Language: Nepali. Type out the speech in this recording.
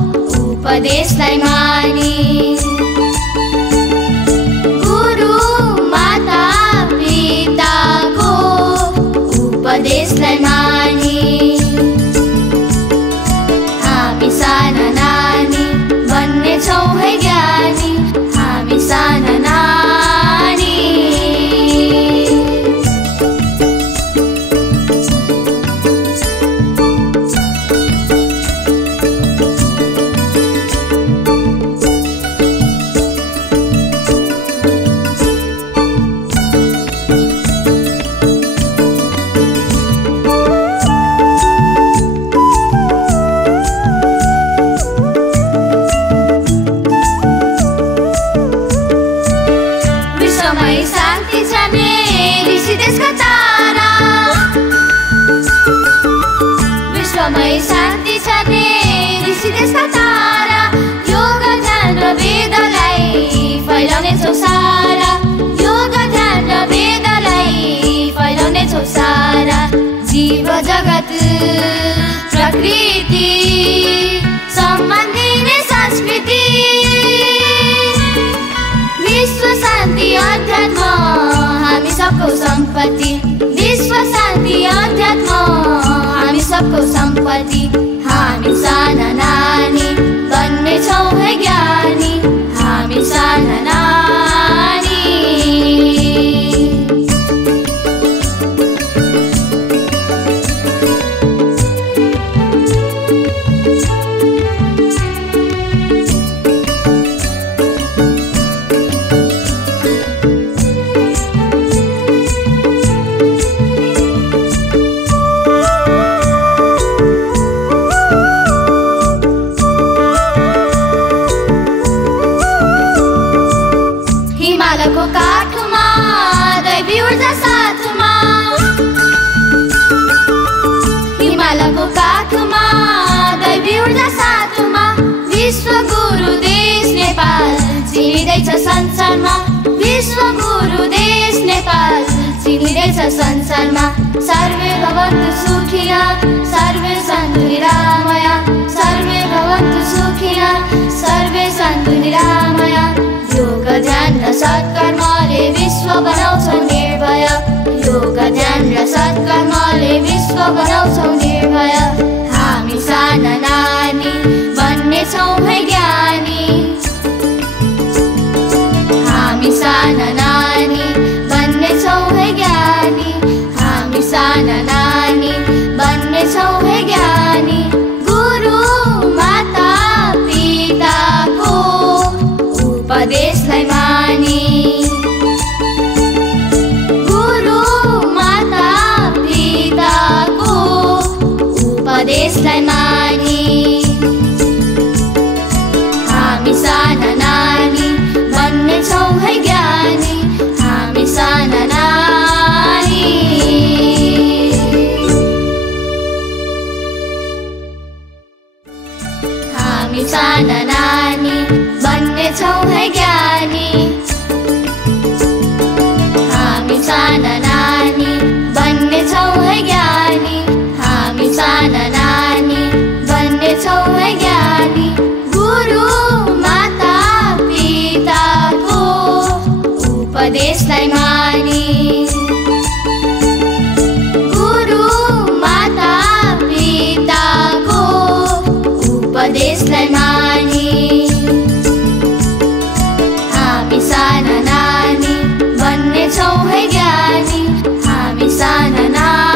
उपदेशलाई मानी गुरु माता पिताको उपदेशलाई मानी हामी साना नानी बन्नेछौँ है ज्ञानी हामी साना नानी शान्ति छ नि ऋषिदेशका तारा योग ध्यान र वेदलाई फैलाउनेछौ सारा योग ध्यान र वेदलाई फैलाउनेछौ सारा जीव जगत प्रकृति सम्बन्धी संस्कृति विश्व शान्ति अध्यात्म हामी सबको सम्पत्ति विश्व शान्ति अध्यात्म हामी सबको सम्पत्ति हामी साना नानी बन्नेछौँ है ज्ञानी हामी साना नानी हिमालको काठमा दैवी ऊर्जा साथमा हिमालको काठमा दैवी ऊर्जा साथमा विश्व गुरु देश नेपाल चिनिँदैछ संसारमा विश्व गुरु देश नेपाल चिनिँदैछ संसारमा सर्वे भवन्तु सुखिनः सर्वे सन्तु निरामया सर्वे भवन्तु सुखिनः सर्वे सन्तु निरामया योग ध्यान र सत्कर्मले विश्व बनाउँछौ निर्भय योग ध्यान र सत्कर्मले विश्व बनाउँछौ निर्भय हामी साना नानी बन्नेछौँ है ज्ञानी हामी साना नानी बन्नेछौँ है ज्ञानी हामी साना नानी बन्नेछौँ है ज्ञानी गुरु माता पिताको उपदेशलाई मानी गुरु माता पिताको उपदेशलाई मानी हामी साना नानी बन्नेछौँ है ज्ञानी हामी साना नानी हामी साना नानी बन्नेछौँ है ज्ञानी हामी साना नानी बन्नेछौँ है ज्ञानी हामी साना नानी बन्नेछौँ है ज्ञानी गुरु माता पिताको उपदेशलाई मानी गुरु माता पिताको उपदेशलाई मानी हामी साना नानी बन्नेछौँ है ज्ञानी हामी साना नानी